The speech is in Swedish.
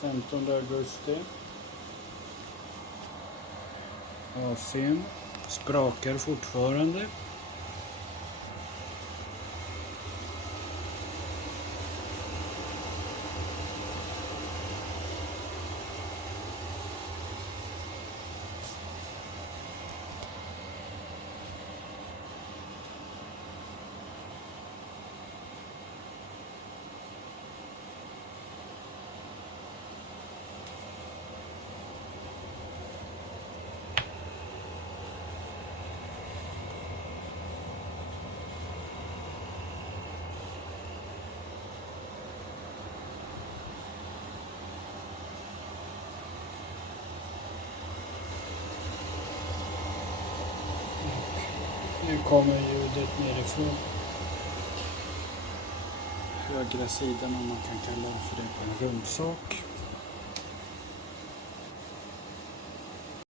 15 augusti. AC'n sprakar fortfarande. Nu kommer ljudet nerifrån högra sidan, om man kan kalla det för det, på en rundsak.